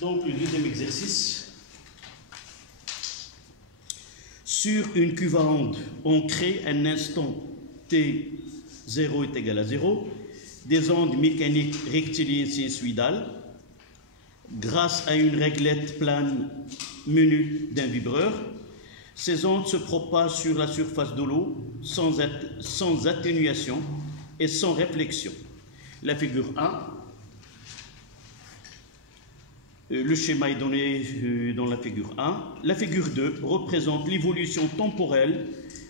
Donc, le deuxième exercice. Sur une cuve à onde, on crée un instant T0 est égal à 0, des ondes mécaniques rectilignes sinusoïdales grâce à une réglette plane munie d'un vibreur. Ces ondes se propagent sur la surface de l'eau sans atténuation et sans réflexion. La figure 1. Le schéma est donné dans la figure 1. La figure 2 représente l'évolution temporelle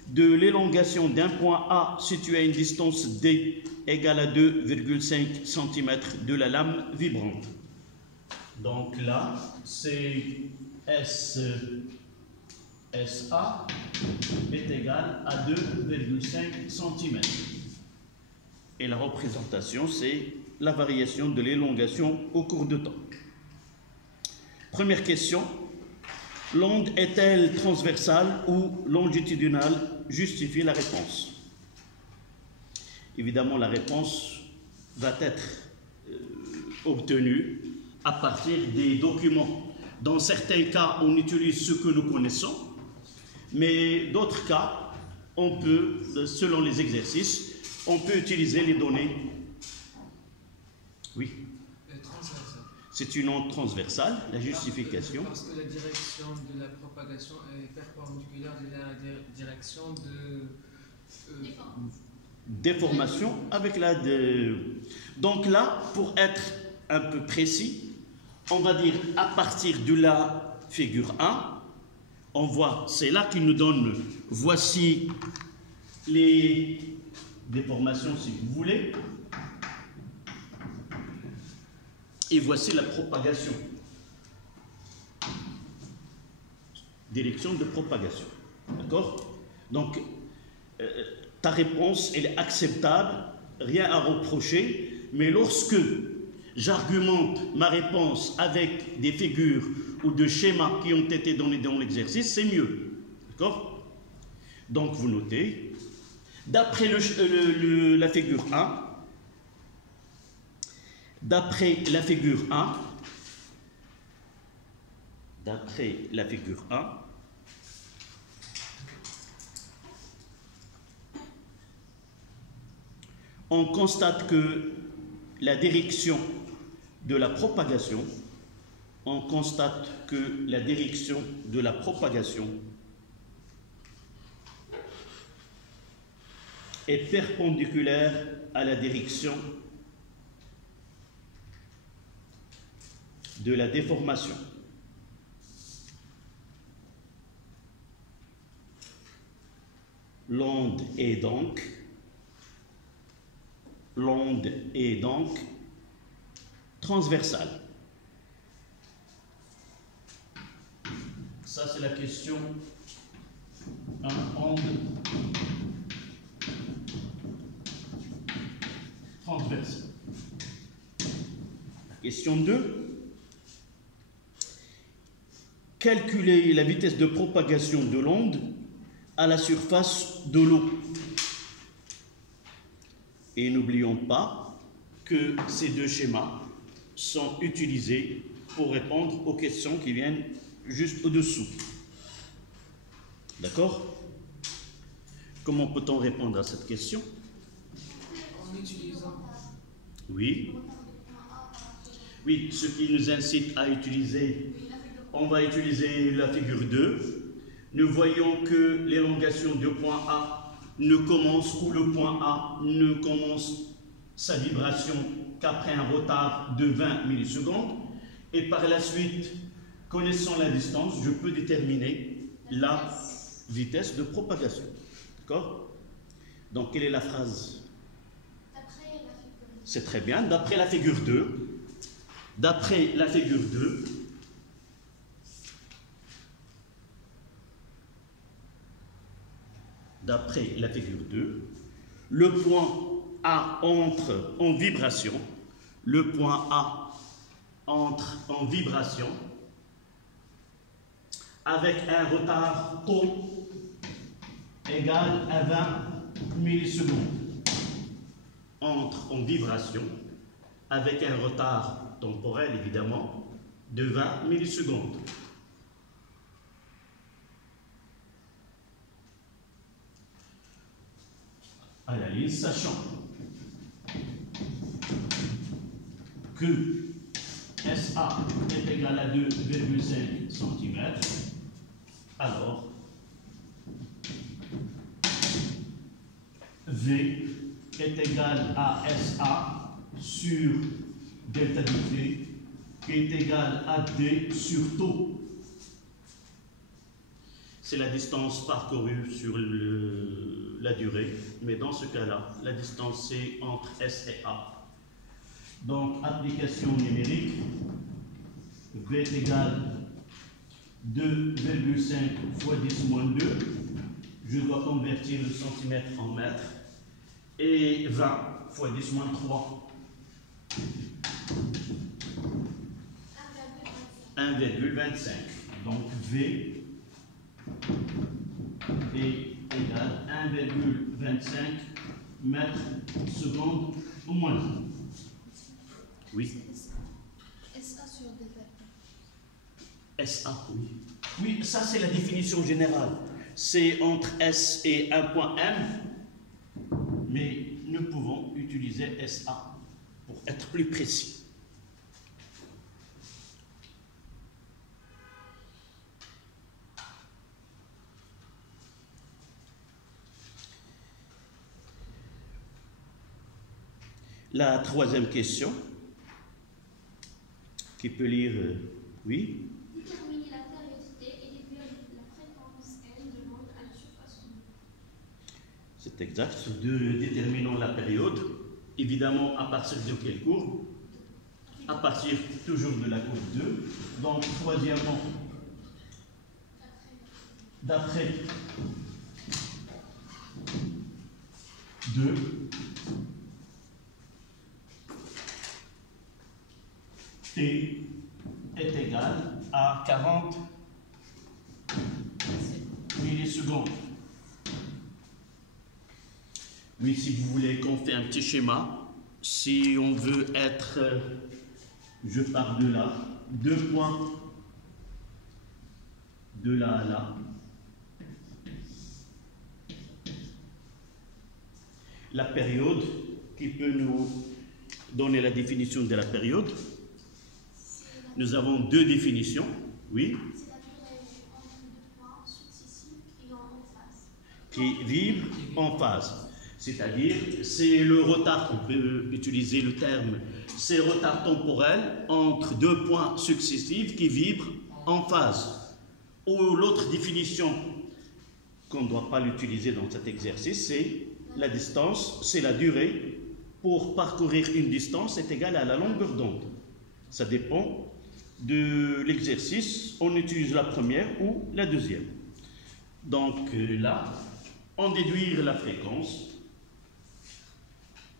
de l'élongation d'un point A situé à une distance D égale à 2,5 cm de la lame vibrante. Donc là, c'est SA est égal à 2,5 cm. Et la représentation, c'est la variation de l'élongation au cours de temps. Première question, l'onde est-elle transversale ou longitudinale? Justifie la réponse. Évidemment, la réponse va être obtenue à partir des documents. Dans certains cas, on utilise ce que nous connaissons, mais d'autres cas, on peut, selon les exercices, on peut utiliser les données. Oui. C'est une onde transversale, la justification. Parce que la direction de la propagation est perpendiculaire de la direction de déformation avec la... Donc là, pour être un peu précis, on va dire à partir de la figure 1, on voit, c'est là qu'il nous donne, voici les déformations si vous voulez. Et voici la propagation. Direction de propagation. D'accord? Donc, ta réponse, elle est acceptable, rien à reprocher, mais lorsque j'argumente ma réponse avec des figures ou des schémas qui ont été donnés dans l'exercice, c'est mieux. D'accord? Donc, vous notez, d'après la figure 1, d'après la figure 1, on constate que la direction de la propagation, est perpendiculaire à la direction de la déformation. L'onde est donc transversale. Ça, c'est la question 1, onde transversale. La question 2. Calculer la vitesse de propagation de l'onde à la surface de l'eau. Et n'oublions pas que ces deux schémas sont utilisés pour répondre aux questions qui viennent juste au-dessous. D'accord? Comment peut-on répondre à cette question? en utilisant. Oui. Oui, ce qui nous incite à utiliser, on va utiliser la figure 2. Nous voyons que l'élongation du point A ne commence, ou le point A ne commence sa vibration qu'après un retard de 20 millisecondes. Et par la suite, connaissant la distance, je peux déterminer la vitesse de propagation. D'accord? Donc, quelle est la phrase? C'est très bien. D'après la figure 2, d'après la figure 2, le point A entre en vibration. Le point A entre en vibration avec un retard taux égal à 20 millisecondes. Entre en vibration avec un retard temporel, évidemment, de 20 millisecondes. Analyse, sachant que SA est égal à 2,5 cm, alors V est égal à SA sur delta de T, qui est égal à D sur taux. C'est la distance parcourue sur la durée, mais dans ce cas-là, la distance c'est entre S et A. Donc, application numérique, V est égal 2,5 fois 10 moins 2. Je dois convertir le centimètre en mètre. Et 20 fois 10 moins 3. 1,25. Donc, V est égal à 1,25 mètres secondes au moins. Oui. SA sur delta. SA, oui. Oui, ça c'est la définition générale. C'est entre S et un point M, mais nous pouvons utiliser SA pour être plus précis. La troisième question, qui peut lire, oui. Déterminer la périodicité et déduire la fréquence N de l'onde à la surface de l'eau. C'est exact. Déterminons la période, évidemment à partir de quelle courbe? À partir toujours de la courbe 2. Donc, troisièmement, d'après 2. T est égal à 40 millisecondes. Oui, si vous voulez qu'on fait un petit schéma, si on veut être, je pars de là, 2 points, de là à là. La période, qui peut nous donner la définition de la période. Nous avons deux définitions, oui. C'est la durée entre deux points successifs qui vibrent en phase. C'est-à-dire, c'est le retard, on peut utiliser le terme, c'est le retard temporel entre deux points successifs qui vibrent en phase. Ou l'autre définition qu'on ne doit pas l'utiliser dans cet exercice, c'est la distance, c'est la durée pour parcourir une distance est égale à la longueur d'onde. Ça dépend de l'exercice, on utilise la première ou la deuxième. Donc là, on déduit la fréquence.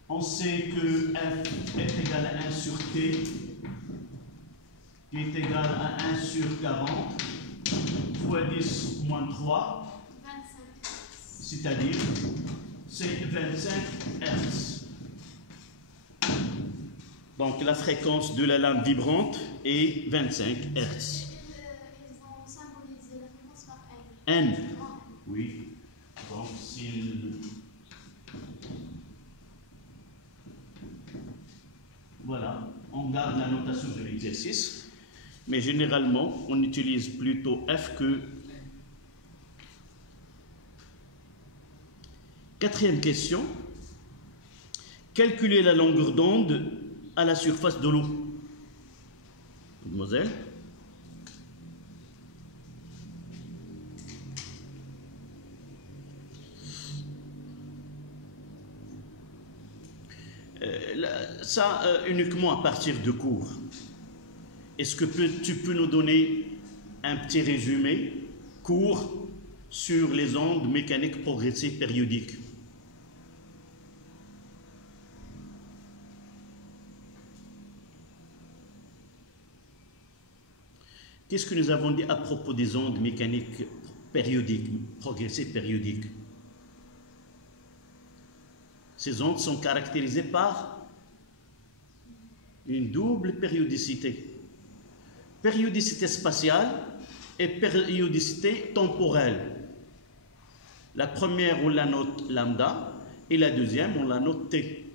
On sait que F est égal à 1 sur T, qui est égal à 1 sur 40, fois 10 moins 3, 25. C'est-à-dire, c'est 25 Hz. Donc la fréquence de la lame vibrante est 25 Hz. Ils vont symboliser la fréquence par N. N. Oui. Donc s'il... Voilà, on garde la notation de l'exercice, mais généralement, on utilise plutôt F que... Quatrième question. Calculer la longueur d'onde à la surface de l'eau. Mademoiselle? Ça, uniquement à partir de cours. Est-ce que tu peux nous donner un petit résumé court sur les ondes mécaniques progressives périodiques? Qu'est-ce que nous avons dit à propos des ondes mécaniques périodiques, progressives périodiques? Ces ondes sont caractérisées par une double périodicité. périodicité spatiale et périodicité temporelle. La première, on la note lambda, et la deuxième, on la note t.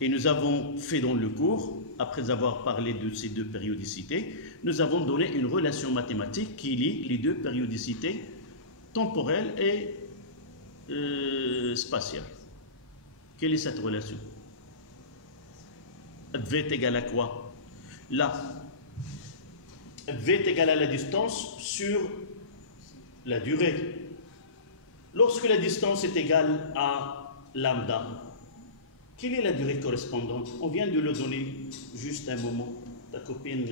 Et nous avons fait dans le cours, après avoir parlé de ces deux périodicités, nous avons donné une relation mathématique qui lie les deux périodicités temporelle et spatiale. Quelle est cette relation? V est égal à quoi? Là, V est égal à la distance sur la durée. Lorsque la distance est égale à lambda, quelle est la durée correspondante? On vient de le donner juste un moment. Ta copine,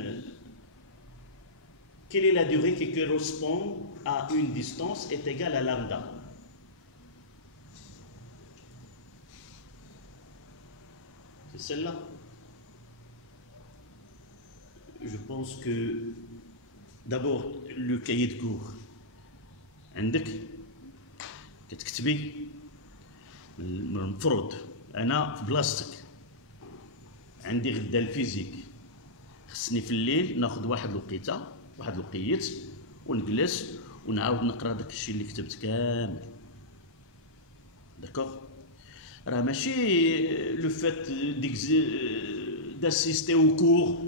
quelle est la durée qui correspond à une distance est égale à lambda? C'est celle-là. Je pense que d'abord le cahier de cours. عندك كتكتبي المفروض انا في بلاصتك عندي غدا الفيزيك خصني في الليل ناخذ واحد الوقيته واحد الوقيت ونجلس ونعاود نقرا داك الشيء اللي كتبت كامل داكوغ راه ماشي لو فات d'assister au cours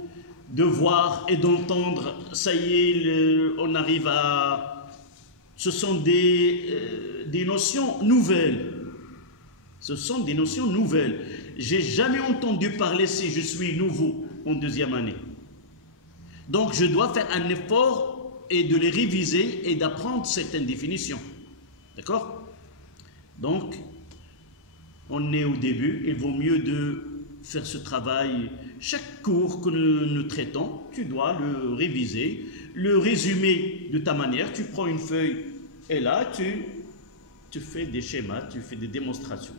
de voir et d'entendre ça y est on arrive à ce sont des notions nouvelles. Ce sont des notions nouvelles. J'ai jamais entendu parler si je suis nouveau en deuxième année. Donc je dois faire un effort et de les réviser et d'apprendre certaines définitions. D'accord? Donc, on est au début. Il vaut mieux de faire ce travail. Chaque cours que nous traitons, tu dois le réviser, le résumer de ta manière. Tu prends une feuille et là, tu fais des schémas, tu fais des démonstrations.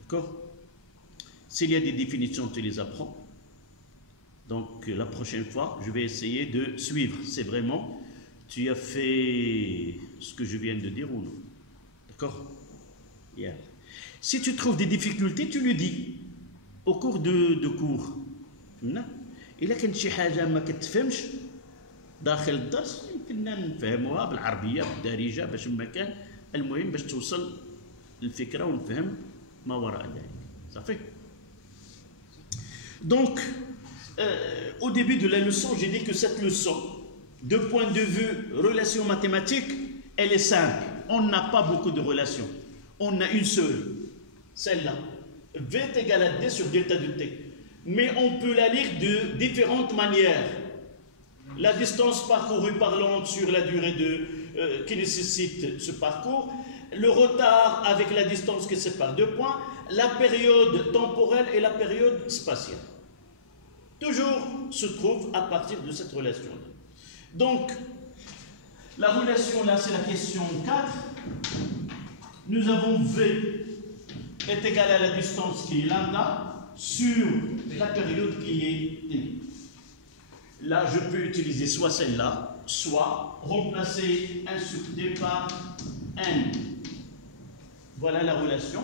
D'accord? S'il y a des définitions, tu les apprends. Donc, la prochaine fois, je vais essayer de suivre. C'est vraiment, tu as fait ce que je viens de dire ou non. D'accord? Yeah. Si tu trouves des difficultés, tu le dis au cours de cours. إلا كانت شي حاجة ما كتفهمش داخل الدرس يمكننا نفهموها بالعربية بالدارجة باش ما كان المهم باش توصل الفكرة ونفهم ما وراء ذلك. صافي. Donc, au début de la leçon, j'ai dit que cette leçon, de point de vue relation mathématique, elle est simple. On n'a pas beaucoup de relations. On a une seule, celle-là. V est égal à D sur delta de T. Mais on peut la lire de différentes manières. La distance parcourue par l'onde sur la durée qui nécessite ce parcours, le retard avec la distance qui sépare deux points, la période temporelle et la période spatiale. Toujours se trouve à partir de cette relation-là. Donc, la relation là, c'est la question 4. Nous avons V est égal à la distance qui est lambda sur la période qui est T. Là, je peux utiliser soit celle-là, soit remplacer 1 sur D par N. Voilà la relation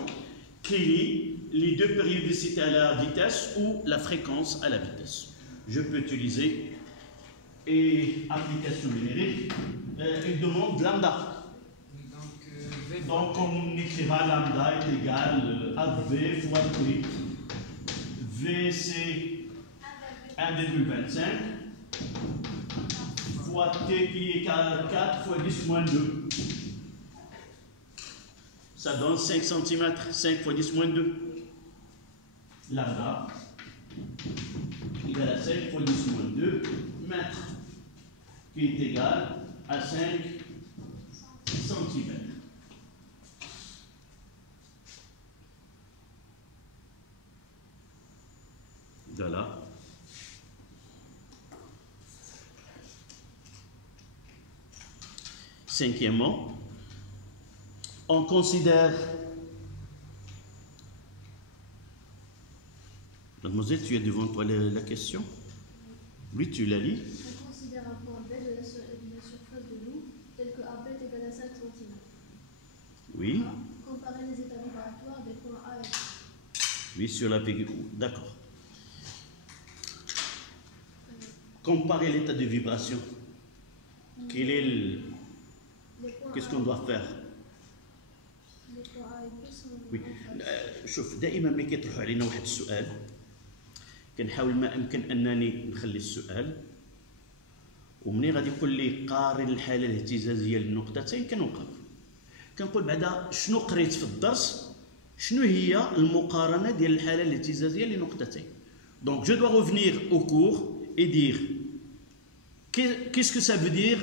qui lie les deux périodicités à la vitesse ou la fréquence à la vitesse. Je peux utiliser, et application numérique, une demande lambda. Donc on écrira lambda est égal à V fois T. V c'est 1,25 fois T qui est 4 fois 10 moins 2. Ça donne 5 cm, 5 fois 10 moins 2. Lambda égale à 5 fois 10 moins 2 mètres, qui est égal à 5 cm. Voilà. Cinquièmement, on considère. Mademoiselle, tu as devant toi la question? Oui, tu la lis. On considère un point B de la surface de l'eau tel que AB est égal à 5 cm. Oui. Comparer les états vibratoires des points A et B. Oui, sur la figure. D'accord. comparer l'état de vibration. Quel est le... Les points Qu'est-ce A- qu'on doit faire? les points A et B sont Oui. en face. شوف دائما ما كيطرحوا علينا واحد السؤال كنحاول ما امكن انني نخلي السؤال ومنين غادي يقول لي قارن الحاله الاهتزازيه للنقطتين كنوقف كنقول بعدا شنو قريت في الدرس شنو هي المقارنه ديال الحاله الاهتزازيه لنقطتين. Donc je dois revenir au cours et dire qu'est-ce que ça veut dire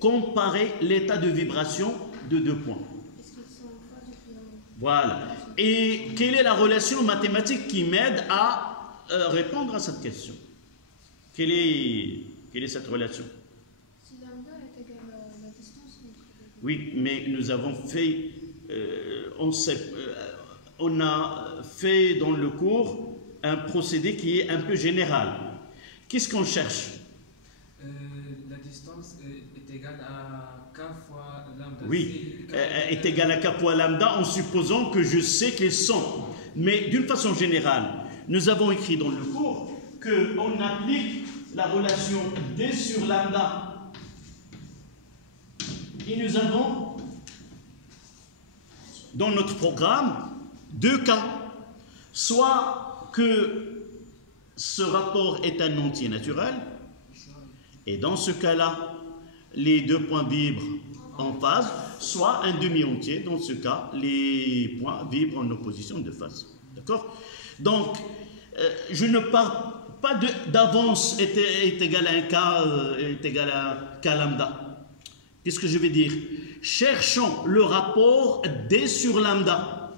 comparer l'état de vibration de deux points. Est-ce qu'ils sont en phase ou bien en- Voilà. Et quelle est la relation mathématique qui m'aide à répondre à cette question? Quelle est cette relation? Si lambda est égal à la distance entre les deux. Oui, mais nous avons fait, on a fait dans le cours un procédé qui est un peu général. Qu'est-ce qu'on cherche? La distance est égale à k fois lambda. Oui, Si est égal à k fois lambda en supposant que je sais qu'ils sont. Mais d'une façon générale, nous avons écrit dans le cours qu'on applique la relation d sur lambda. Et nous avons dans notre programme deux cas. Soit que ce rapport est un entier naturel, et dans ce cas-là, les deux points vibrent en phase, soit un demi-entier, dans ce cas, les points vibrent en opposition de phase. D'accord? Donc, je ne parle pas d'avance est égal à un K, est égal à K lambda. Qu'est-ce que je vais dire? Cherchons le rapport D sur lambda.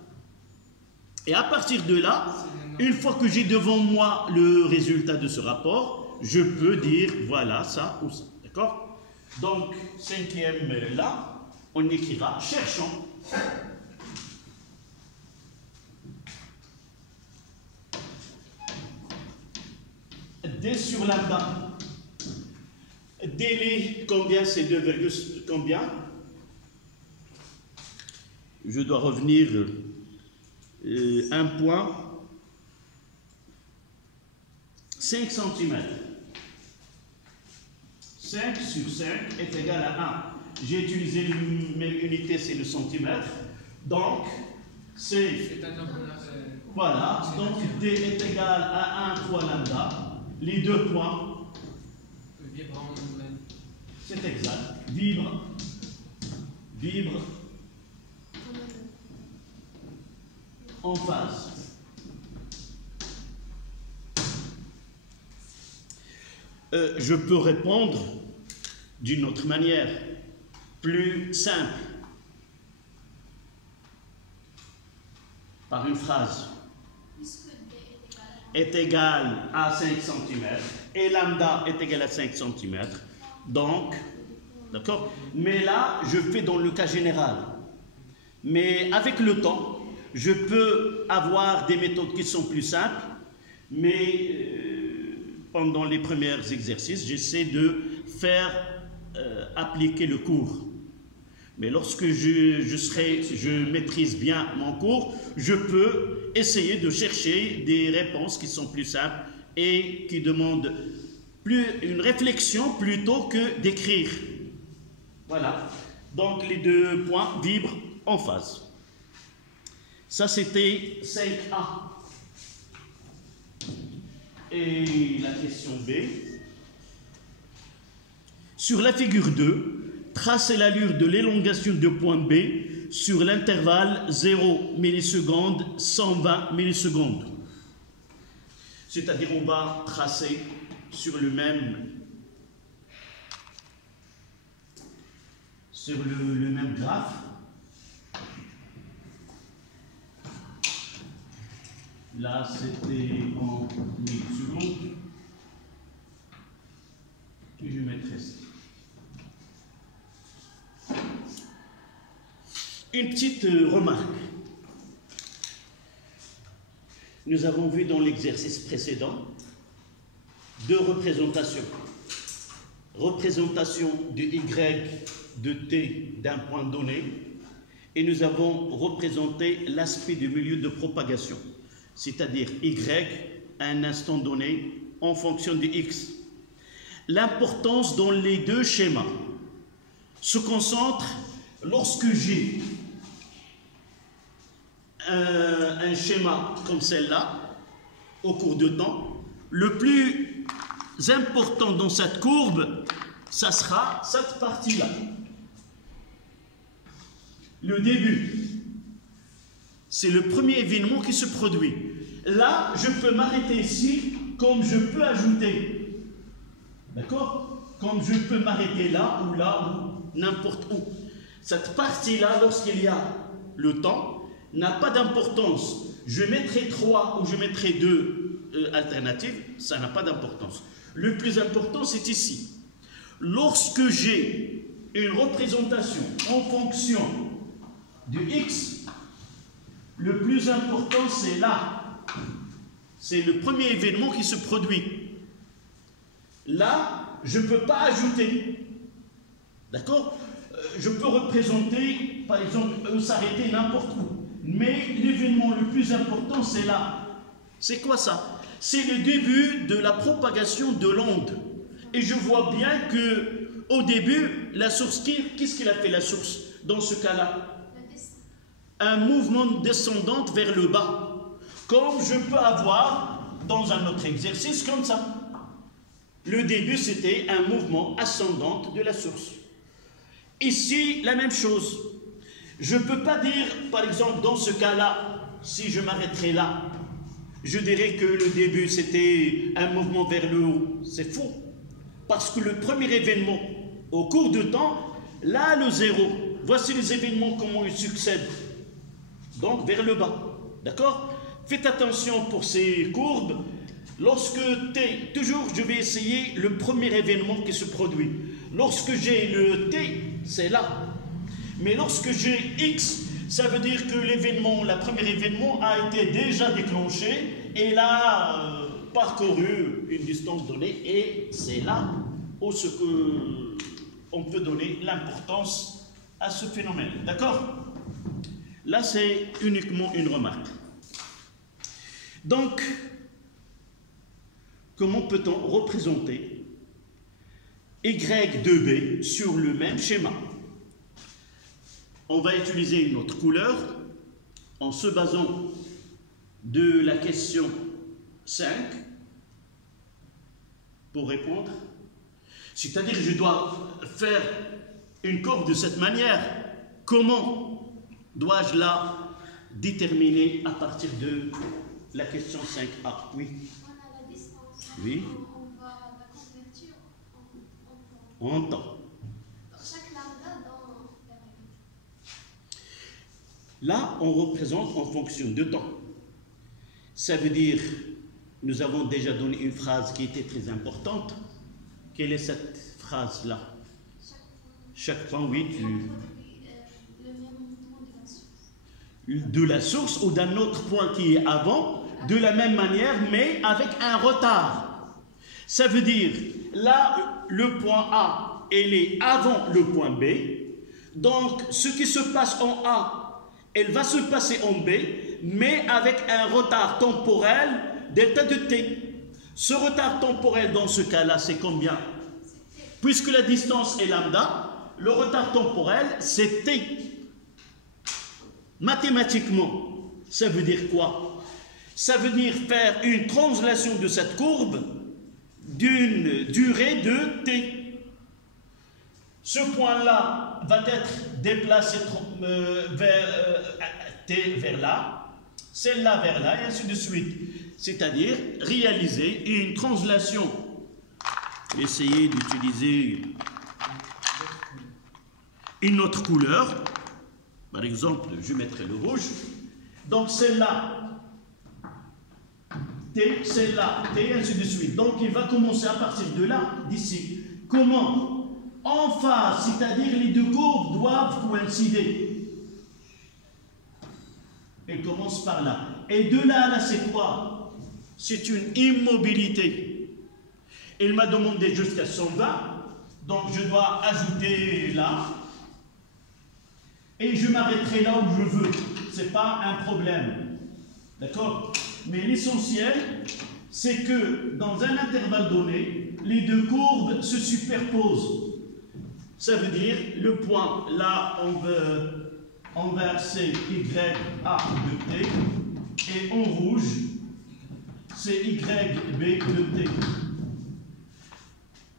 Et à partir de là, une fois que j'ai devant moi le résultat de ce rapport, je peux dire voilà ça ou ça. D'accord? Donc, cinquième là, on écrira cherchons D sur lambda. Délai, combien? C'est 2, combien? Je dois revenir un point 5 cm. 5 sur 5 est égal à 1. J'ai utilisé la même unité, c'est le centimètre. Donc, c'est... C'est un nombre. Voilà, donc D est égal à 1 fois lambda. Les deux points, Vibre en même. c'est exact. Vibre en phase. Je peux répondre d'une autre manière, plus simple, par une phrase. Puisque D Est égal à 5 cm et lambda est égal à 5 cm. Donc, d'accord? Mais là, je fais dans le cas général. Mais avec le temps, je peux avoir des méthodes qui sont plus simples, mais pendant les premiers exercices, j'essaie de faire appliquer le cours. Mais lorsque je maîtrise bien mon cours, je peux essayer de chercher des réponses qui sont plus simples et qui demandent une réflexion plutôt que d'écrire. Voilà. Donc les deux points vibrent en phase. Ça c'était 5A. Et la question B. Sur la figure 2, tracez l'allure de l'élongation de point B sur l'intervalle 0 millisecondes, 120 millisecondes. C'est-à-dire on va tracer sur le même graphe. Là, c'était en millisecondes. Et je mettrai ça. Une petite remarque. Nous avons vu dans l'exercice précédent deux représentations. Représentation de Y de T d'un point donné, et nous avons représenté l'aspect du milieu de propagation, c'est-à-dire Y à un instant donné en fonction de X. l'importance dans les deux schémas se concentre lorsque j'ai un schéma comme celle-là, au cours de temps. Le plus important dans cette courbe, ça sera cette partie-là. Le début, c'est le premier événement qui se produit. Là, je peux m'arrêter ici, comme je peux ajouter. D'accord? Comme je peux m'arrêter là, ou n'importe où. Cette partie-là, lorsqu'il y a le temps, n'a pas d'importance. Je mettrai 3 ou je mettrai 2 alternatives, ça n'a pas d'importance. Le plus important, c'est ici. Lorsque j'ai une représentation en fonction de x, le plus important, c'est là. C'est le premier événement qui se produit. Là, je ne peux pas ajouter. D'accord? Je peux représenter, par exemple, s'arrêter n'importe où. Mais l'événement le plus important, c'est là. C'est quoi ça? C'est le début de la propagation de l'onde. Et je vois bien que au début, la source, qu'est-ce qu'il a fait la source dans ce cas-là? Un mouvement descendant vers le bas. Comme je peux avoir dans un autre exercice comme ça. Le début, c'était un mouvement ascendant de la source. Ici, la même chose. Je ne peux pas dire, par exemple, dans ce cas-là, si je m'arrêterai là, je dirais que le début, c'était un mouvement vers le haut. C'est faux. Parce que le premier événement, au cours du temps, là, le zéro. Voici les événements, comment ils succèdent. Donc, vers le bas. D'accord? Faites attention pour ces courbes. Lorsque t, toujours, je vais essayer le premier événement qui se produit. Lorsque j'ai le t, c'est là. Mais lorsque j'ai x, ça veut dire que l'événement, le premier événement a été déjà déclenché et l'a parcouru une distance donnée et c'est là où on peut donner l'importance à ce phénomène. D'accord? Là, c'est uniquement une remarque. Donc, comment peut-on représenter y2b sur le même schéma? On va utiliser une autre couleur en se basant de la question 5 pour répondre. C'est-à-dire que je dois faire une courbe de cette manière. Comment dois-je la déterminer à partir de la question 5a? Oui. On a la distance. Oui. On va la convertir En temps. chaque lambda dans la règle. Là, on représente en fonction de temps. Ça veut dire, nous avons déjà donné une phrase qui était très importante. Quelle est cette phrase-là? Chaque point, oui, Le même mouvement de la source ou d'un autre point qui est avant, de la même manière, mais avec un retard. Ça veut dire, là, le point A, il est avant le point B. Donc, ce qui se passe en A, elle va se passer en B, mais avec un retard temporel delta de t. Ce retard temporel, dans ce cas-là, c'est combien? Puisque la distance est lambda, le retard temporel, c'est t. Mathématiquement, ça veut dire quoi? Ça veut dire faire une translation de cette courbe d'une durée de t. Ce point-là va être déplacé t vers là, celle-là vers là, et ainsi de suite. C'est-à-dire réaliser une translation. Essayez d'utiliser une autre couleur. Par exemple, je mettrai le rouge. Donc celle-là, T, celle-là, T, ainsi de suite. Donc il va commencer à partir de là, d'ici. Comment? En phase, c'est-à-dire les deux courbes doivent coïncider. Elle commence par là. Et de là à là, c'est quoi? C'est une immobilité. Il m'a demandé jusqu'à 120, donc je dois ajouter là. Et je m'arrêterai là où je veux. Ce n'est pas un problème. D'accord? Mais l'essentiel, c'est que dans un intervalle donné, les deux courbes se superposent. Ça veut dire le point là, envers c'est YA de T, et en rouge, c'est YB de T.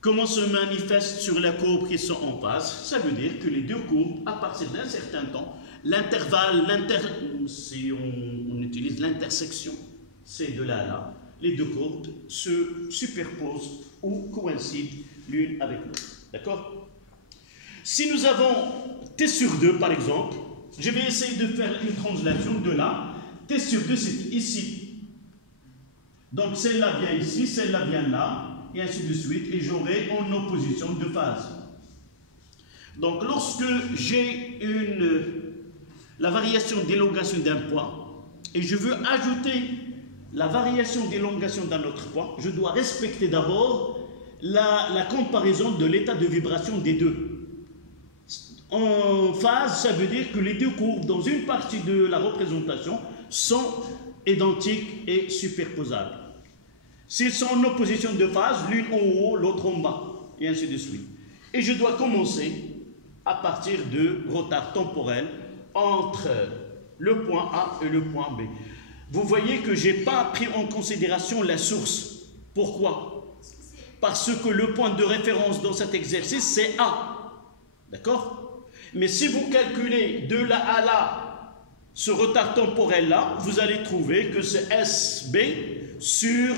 Comment se manifeste sur la courbe qui sont en face? Ça veut dire que les deux courbes, à partir d'un certain temps, l'intervalle, si on utilise l'intersection, c'est de là à là, les deux courbes se superposent ou coïncident l'une avec l'autre. D'accord? Si nous avons T sur 2, par exemple, je vais essayer de faire une translation de là. T sur 2, c'est ici. Donc celle-là vient ici, celle-là vient là, et ainsi de suite, et j'aurai en opposition deux phases. Donc lorsque j'ai la variation d'élongation d'un point, et je veux ajouter la variation d'élongation d'un autre point, je dois respecter d'abord la comparaison de l'état de vibration des deux. En phase, ça veut dire que les deux courbes, dans une partie de la représentation, sont identiques et superposables. S'ils sont en opposition de phase, l'une en haut, l'autre en bas, et ainsi de suite. Et je dois commencer à partir de retard temporel entre le point A et le point B. Vous voyez que je n'ai pas pris en considération la source. Pourquoi? Parce que le point de référence dans cet exercice, c'est A. D'accord? Mais si vous calculez de là à là, ce retard temporel-là, vous allez trouver que c'est SB sur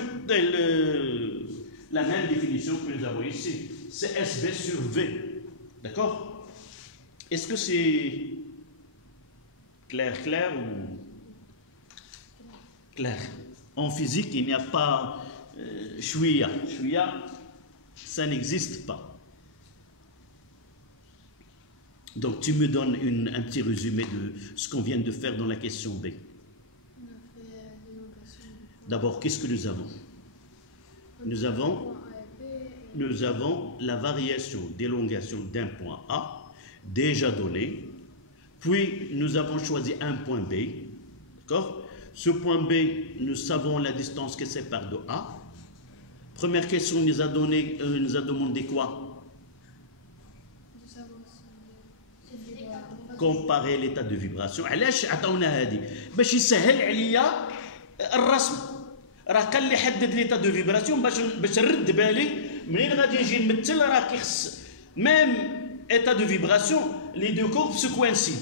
la même définition que nous avons ici. C'est SB sur V. D'accord? Est-ce que c'est clair ou clair? En physique, il n'y a pas chouïa. Chouïa, ça n'existe pas. Donc, tu me donnes un petit résumé de ce qu'on vient de faire dans la question B. D'abord, qu'est-ce que nous avons? Nous avons la variation d'élongation d'un point A, déjà donné. Puis, nous avons choisi un point B. D'accord? Ce point B, nous savons la distance qui sépare de A. Première question, nous a demandé quoi? Comparer l'état de vibration. علاش عطاونا هذه؟ باش يسهل عليا الرسم. راه كان اللي حدد ليتا دو فيبراسيون باش نرد بالي منين غادي نجي نمثل راه كيخص ميم ايتا دو فيبراسيون لي دو كورب سو كوانسيد.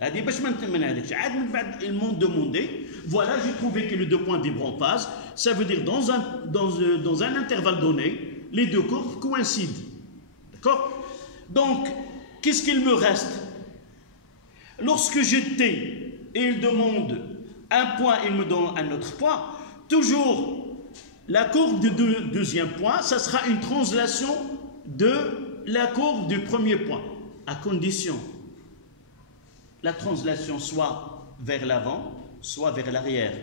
هذه باش ما نتمن هذاك عاد من بعد المون دوموندي. Voilà, j'ai trouvé que les deux points vibrent en phase. Ça veut dire dans un intervalle donné, les deux courbes coïncident. D'accord? Donc, qu'est-ce qu'il me reste? Lorsque j'ai T et il demande un point, il me donne un autre point, toujours la courbe du deuxième point, ça sera une translation de la courbe du premier point, à condition la translation soit vers l'avant, soit vers l'arrière.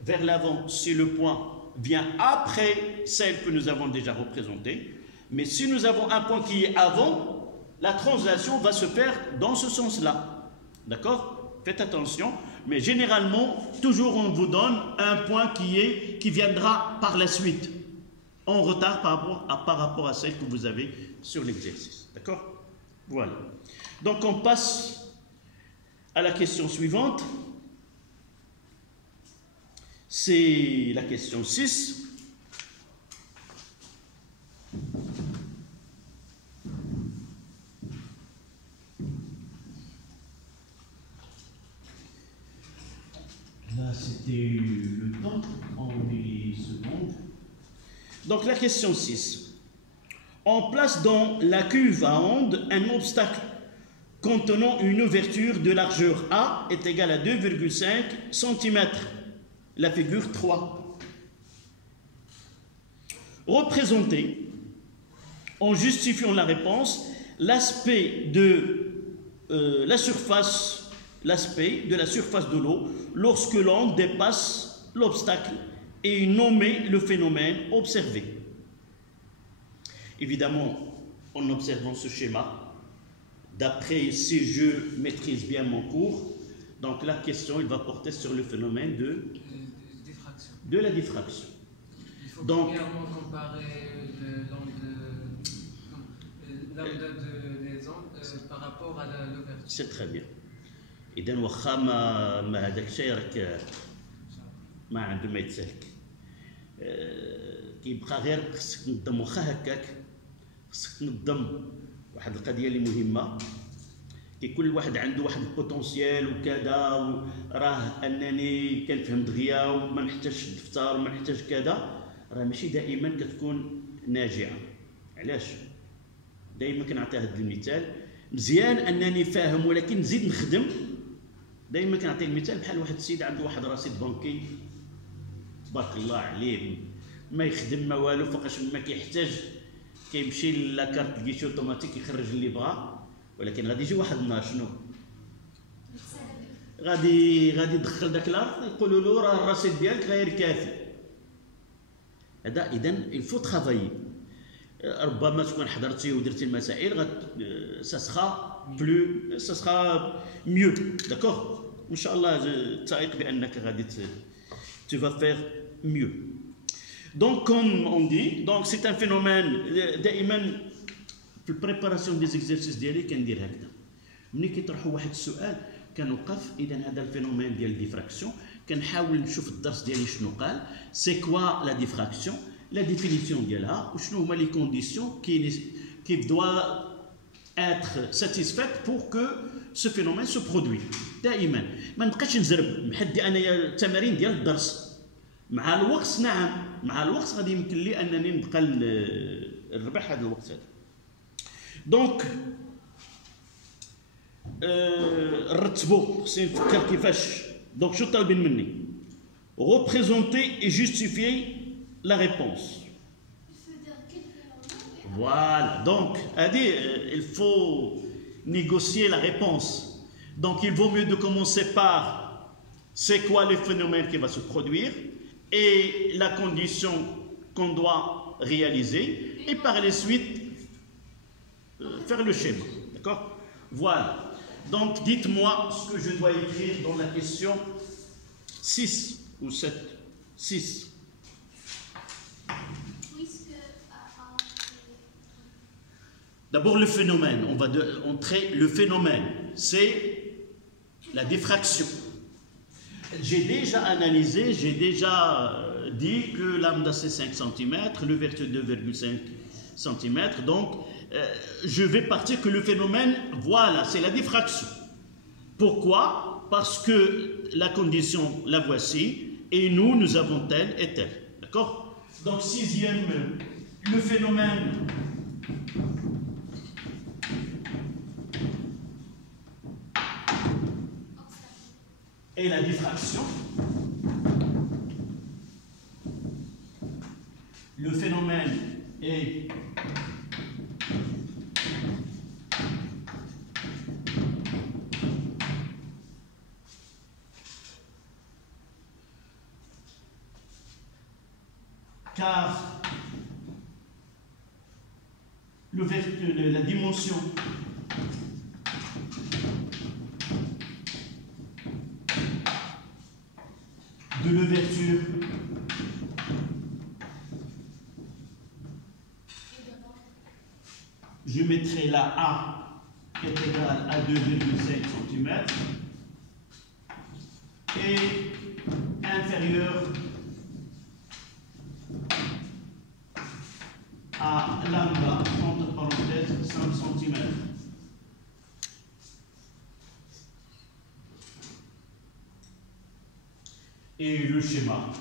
Vers l'avant, si le point vient après celle que nous avons déjà représentée, mais si nous avons un point qui est avant, la translation va se faire dans ce sens-là. D'accord? Faites attention, mais généralement, toujours on vous donne un point qui viendra par la suite, en retard par rapport à celle que vous avez sur l'exercice. D'accord? Voilà. Donc on passe à la question suivante. C'est la question 6. Là, c'était le temps en millisecondes. Donc, la question 6. On place dans la cuve à onde un obstacle contenant une ouverture de largeur A est égale à 2,5 cm. La figure 3. Représenter, en justifiant la réponse, l'aspect de la surface de l'eau lorsque l'onde dépasse l'obstacle et nommer le phénomène observé. Évidemment, en observant ce schéma, d'après si je maîtrise bien mon cours, donc la question il va porter sur le phénomène de la diffraction. faut Donc- premièrement comparer lambda des ondes par rapport à l'ouverture. C'est très bien. إذا واخا ما هذاك الشيء راك ما عنده ما يتسالك. كيبقى غير خصك تنظم واخا هكاك، خصك تنظم واحد القضيه اللي مهمه. كل واحد عنده واحد البوتونسيال وكذا، راه انني كنفهم دغيا وما نحتاجش الدفتر وما نحتاج كذا، راه ماشي دائما كتكون ناجعه. علاش؟ دائما كنعطي هذا المثال، مزيان انني فاهم ولكن نزيد نخدم. دائما كنعطي المثال بحال واحد السيد عنده واحد رصيد بنكي تبارك الله عليه، ما يخدم ما والو، فقاش ما كيحتاج كيمشي لاكارت كيشي اوتوماتيك يخرج اللي بغا. ولكن غادي يجي واحد النهار شنو؟ غادي يدخل داك الارض يقولوا له راه الرصيد ديالك غير كافي. هذا اذا الفو ترافايي. ربما تكون حضرتي ودرتي المسائل سا سخا ميو، داكوغ. ان شاء الله تائق بانك غادي tu vas faire mieux. Donc comme on dit, donc c'est un phénomène دائما في البريباراسيون دي زيكزارسيس ديالي كندير هكذا. ملي كيطرحوا واحد السؤال كنوقف، اذا هذا الفينومين ديال الديفراكسيون كنحاول نشوف الدرس ديالي شنو قال، سي كوا لا ديفراكسيون، لا ديفينيسيون ديالها، وشنو هما لي كونديسيون qui doit être satisfaite pour que ce phénomène se produit. دائما ما نبقاش نزرب محدي انايا التمارين ديال الدرس. مع الوقت نعم، مع الوقت غادي يمكن لي انني نبقى نربح هذا الوقت هذا. دونك نرتبو، خصني نفكر كيفاش. دونك شنو طالبين مني؟ représenter et justifier la réponse. Voilà, donc il faut négocier la réponse. Donc il vaut mieux de commencer par c'est quoi le phénomène qui va se produire et la condition qu'on doit réaliser, et par la suite faire le schéma. D'accord? Voilà. Donc dites-moi ce que je dois écrire dans la question 6 ou 7. 6. D'abord le phénomène, on va entrer le phénomène, c'est la diffraction. J'ai déjà analysé, j'ai déjà dit que lambda c'est 5 cm, l'ouverture 2,5 cm, donc je vais partir que le phénomène, voilà, c'est la diffraction. Pourquoi? Parce que la condition, la voici, et nous avons telle et telle. D'accord? Donc, sixième, le phénomène et la diffraction. Le phénomène est car la dimension de l'ouverture je mettrai la A qui est égale à 2,5 cm et inférieure à lambda, entre parenthèses, 5 cm. Et le schéma.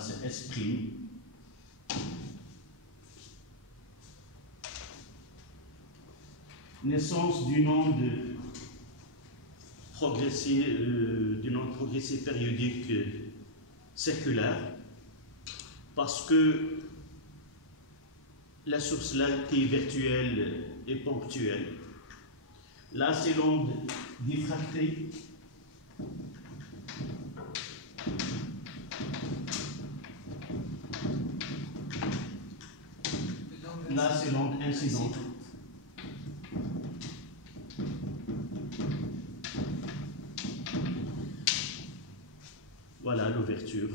c'est S'. Naissance du nombre progressé périodique circulaire, parce que la source là qui est virtuelle et ponctuelle. Là, c'est l'onde diffractée. Là, c'est l'onde incidente. Voilà l'ouverture.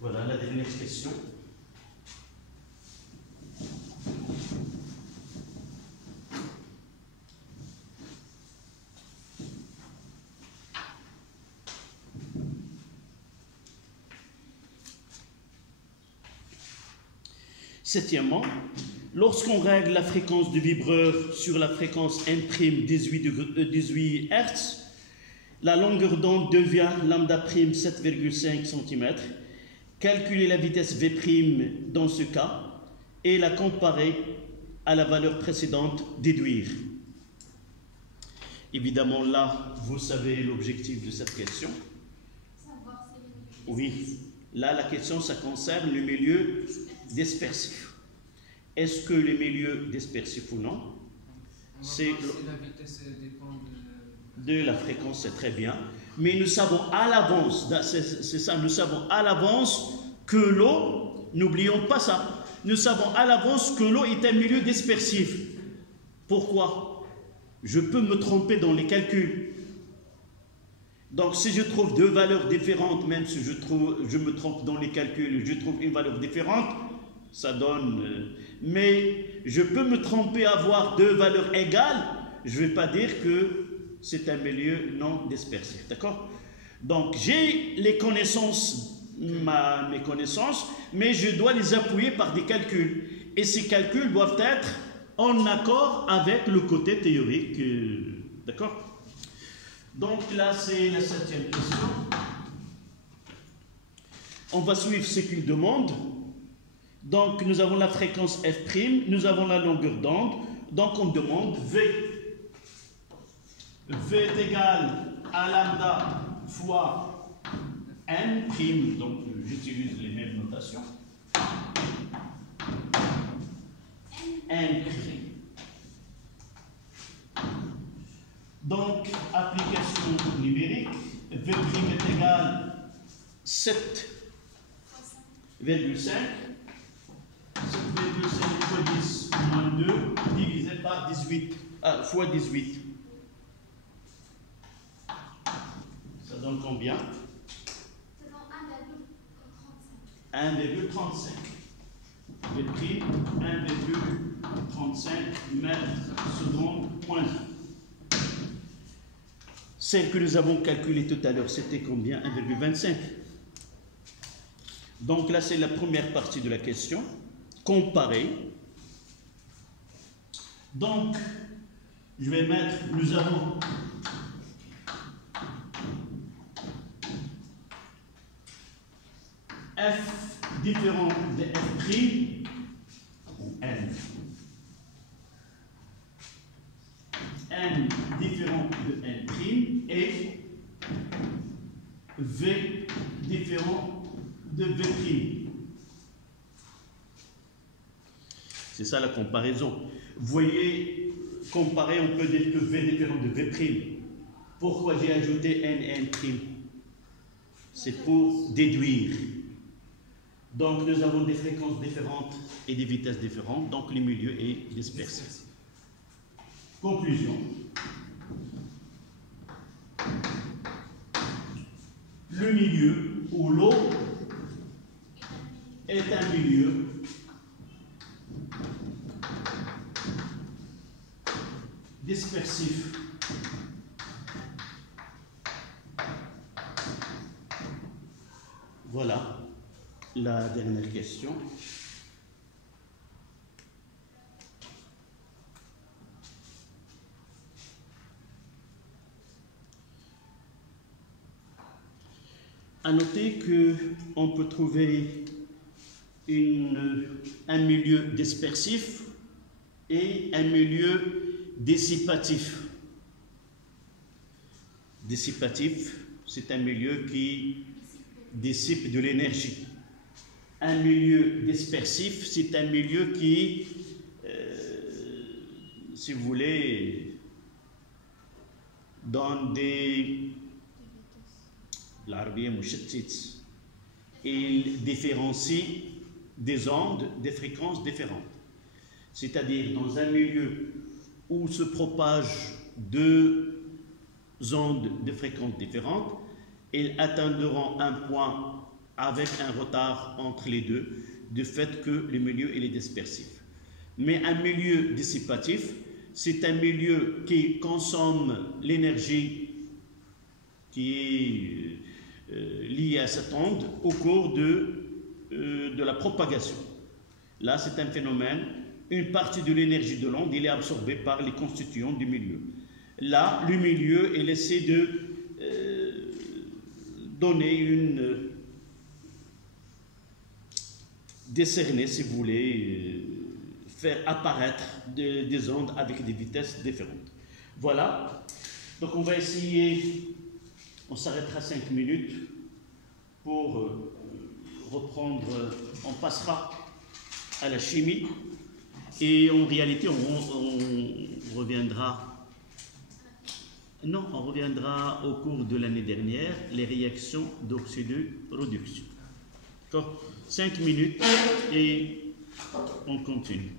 Voilà la dernière question. Septièmement, lorsqu'on règle la fréquence du vibreur sur la fréquence N' 18 Hz, la longueur d'onde devient lambda' 7,5 cm. Calculer la vitesse V' dans ce cas et la comparer à la valeur précédente, déduire. Évidemment, là, vous savez l'objectif de cette question. Oui, là, la question, ça concerne le milieu dispersif. Est-ce que le milieu dispersif ou non? C'est la vitesse dépend de la fréquence, c'est très bien. Mais nous savons à l'avance, c'est ça, nous savons à l'avance que l'eau, n'oublions pas ça, nous savons à l'avance que l'eau est un milieu dispersif. Pourquoi? Je peux me tromper dans les calculs. Donc si je trouve deux valeurs différentes, même si je me trompe dans les calculs, je trouve une valeur différente, ça donne... mais je peux me tromper, avoir deux valeurs égales, je ne vais pas dire que c'est un milieu non dispersif, d'accord? Donc j'ai les connaissances, mes connaissances, mais je dois les appuyer par des calculs. Et ces calculs doivent être en accord avec le côté théorique, d'accord? Donc là, c'est la septième question. On va suivre ce qu'il demande. Donc nous avons la fréquence F', nous avons la longueur d'onde, donc on demande V. V est égal à lambda fois N', donc j'utilise les mêmes notations. N'. Donc, application numérique, V' est égal à 7,5. 7,5 fois 10 moins 2 divisé par 18, fois 18. Ça donne combien? Ça donne 1,35. 1,35. Le prix 1,35 mètres secondes moins 1. Celle que nous avons calculée tout à l'heure, c'était combien? 1,25. Donc là, c'est la première partie de la question. Comparer. Donc, je vais mettre, nous avons F différent de F', ou N. N différent de N' et V différent de V'. C'est ça la comparaison. Vous voyez, comparer, on peut dire que V différent de V'. Pourquoi j'ai ajouté N et N'? C'est pour déduire. Donc nous avons des fréquences différentes et des vitesses différentes, donc le milieu est dispersé. Conclusion. Le milieu ou l'eau est un milieu dispersif. Voilà la dernière question. À noter qu'on peut trouver un milieu dispersif et un milieu dissipatif. Dissipatif, c'est un milieu qui dissipe de l'énergie. Un milieu dispersif, c'est un milieu qui, si vous voulez, donne il différencie des ondes, des fréquences différentes. C'est-à-dire dans un milieu où se propagent deux ondes de fréquences différentes, ils atteindront un point avec un retard entre les deux, du fait que le milieu est dispersif. Mais un milieu dissipatif, c'est un milieu qui consomme l'énergie qui est liée à cette onde au cours de la propagation. Là, c'est un phénomène, une partie de l'énergie de l'onde, il est absorbée par les constituants du milieu. Là, le milieu est laissé de décerner, si vous voulez, faire apparaître des ondes avec des vitesses différentes. Voilà. Donc on va essayer, on s'arrêtera 5 minutes pour reprendre, on passera à la chimie et en réalité on reviendra. Non, on reviendra au cours de l'année dernière, les réactions d'oxydoréduction. D'accord ? 5 minutes et on continue.